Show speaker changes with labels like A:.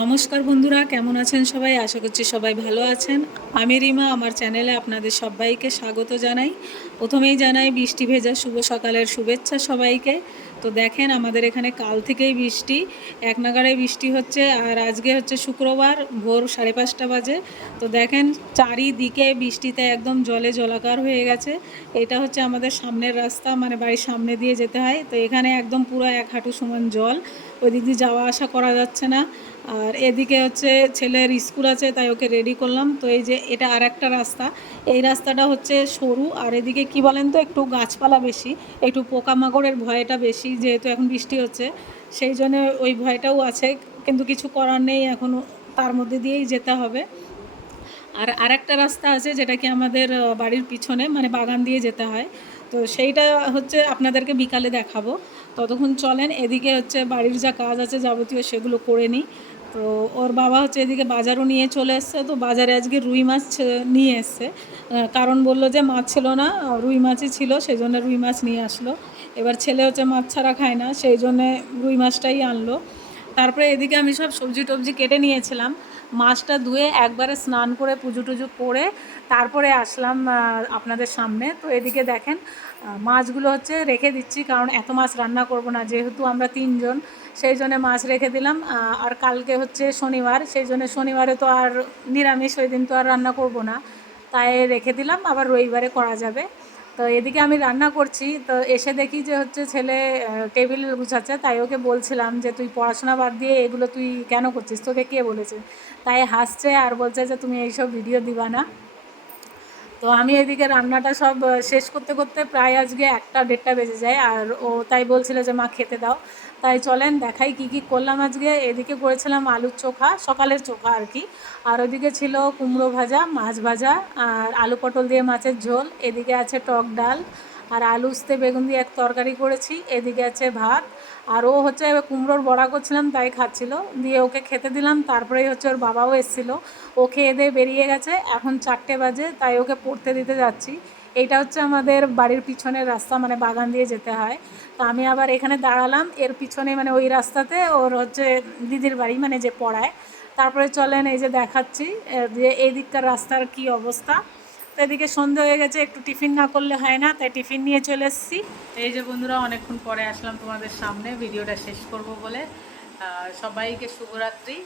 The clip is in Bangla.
A: নমস্কার বন্ধুরা, কেমন আছেন সবাই? আশা করছি সবাই ভালো আছেন। আমি রিমা, আমার চ্যানেলে আপনাদের সবাইকে স্বাগত জানাই। প্রথমেই জানাই, বৃষ্টি ভেজা, শুভ সকালের শুভেচ্ছা সবাইকে। তো দেখেন, আমাদের এখানে কাল থেকেই বৃষ্টি। এক নাগারে বৃষ্টি হচ্ছে, আর আজকে হচ্ছে শুক্রবার, ভোর সাড়ে পাঁচটা বাজে। তো দেখেন, চারিদিকে বৃষ্টিতে একদম জলে জলাকার হয়ে গেছে। এটা হচ্ছে আমাদের সামনের রাস্তা মানে বাড়ির সামনে দিয়ে যেতে হয়। তো এখানে একদম পুরো এক হাঁটু সমান জল। ওই দিক দিয়ে যাওয়া আসা করা যাচ্ছে না। আর এদিকে হচ্ছে ছেলের স্কুল আছে, তাই ওকে রেডি করলাম। তো এই যে এটা আর একটা রাস্তা। এই রাস্তাটা হচ্ছে সরু। আর এদিকে কি বলেন তো, একটু গাছপালা বেশি। একটু পোকামাকড়ের ভয়টা বেশি, যেহেতু এখন বৃষ্টি হচ্ছে। সেই জন্য ওই ভয়টাও আছে। কিন্তু কিছু করার নেই, এখন। তার মধ্যে দিয়েই যেতে হবে। আর আরেকটা রাস্তা আছে যেটা কি আমাদের বাড়ির পিছনে মানে বাগান দিয়ে যেতে হয়। তো সেইটা হচ্ছে আপনাদেরকে বিকালে দেখাবো। ততক্ষণ চলেন, এদিকে হচ্ছে বাড়ির যা কাজ আছে যাবতীয় সেগুলো করে নিই। তো ওর বাবা হচ্ছে এদিকে বাজারও নিয়ে চলে এসছে। তো বাজারে আজকে রুই মাছ নিয়ে এসছে। কারণ বলল যে মাছ ছিল না রুই মাছই ছিল সেই জন্য রুই মাছ নিয়ে আসলো। এবার ছেলে হচ্ছে মাছ ছাড়া খায় না, সেই জন্যে রুই মাছটাই আনলো। তারপরে এদিকে আমি সব সবজি টবজি কেটে নিয়েছিলাম। মাছটা ধুয়ে একবারে স্নান করে, পুজো টুজো করে তারপরে আসলাম আপনাদের সামনে। তো এদিকে দেখেন মাছগুলো হচ্ছে রেখে দিচ্ছি কারণ এত মাছ রান্না করব না, যেহেতু আমরা তিনজন, সেই জন্য মাছ রেখে দিলাম। আর কালকে হচ্ছে শনিবার, সেই জন্য শনিবারে তো আর নিরামিষ, ওই দিন তো আর রান্না করব না। তাই রেখে দিলাম, আবার রবিবারে করা যাবে। তো এদিকে আমি রান্না করছি, তো এসে দেখি যে হচ্ছে ছেলে টেবিল গুছাচ্ছে, তাই ওকে বলছিলাম যে তুই পড়াশোনা বাদ দিয়ে এগুলো তুই কেন করছিস? তোকে কে বলেছে? তাই হাসছে আর বলছে যে, তুমি এইসব ভিডিও দিবা না। তো আমি এদিকে রান্নাটা সব শেষ করতে করতে প্রায় আজকে একটা দেড়টা বেজে যায়, আর ও তাই বলছিল যে, মা, খেতে দাও। তাই চলেন দেখাই কি কি করলাম আজকে। এদিকে করেছিলাম আলুর চোখা, সকালের চোখা আর কি। আর ওদিকে ছিল কুমড়ো ভাজা, মাছ ভাজা, আর আলু পটল দিয়ে মাছের ঝোল। এদিকে আছে টক ডাল আর আলু, উস্তে, বেগুন দিয়ে এক তরকারি করেছি। এদিকে আছে ভাত। আর ও হচ্ছে কুমড়োর বড়া করছিলাম, তাই খাচ্ছিল। দিয়ে ওকে খেতে দিলাম, তারপরেই হচ্ছে ওর বাবাও এসেছিল। ও খেয়ে দিয়ে বেরিয়ে গেছে। এখন চারটে বাজে, তাই ওকে পড়তে দিতে যাচ্ছি। এইটা হচ্ছে আমাদের বাড়ির পিছনের রাস্তা মানে বাগান দিয়ে যেতে হয়। তো আমি আবার এখানে দাঁড়ালাম। এর পিছনে মানে ওই রাস্তাতে ওর হচ্ছে দিদির বাড়ি মানে যে পড়ায়। তারপরে চলেন এই যে দেখাচ্ছি যে এই দিককার রাস্তার কি অবস্থা। এদিকে সন্ধে হয়ে গেছে, একটু টিফিন না করলে হয় না, তাই টিফিন নিয়ে চলে এসেছি। এই যে বন্ধুরা, অনেকক্ষণ পরে আসলাম তোমাদের সামনে, ভিডিওটা শেষ করব বলে। সবাইকে শুভরাত্রি।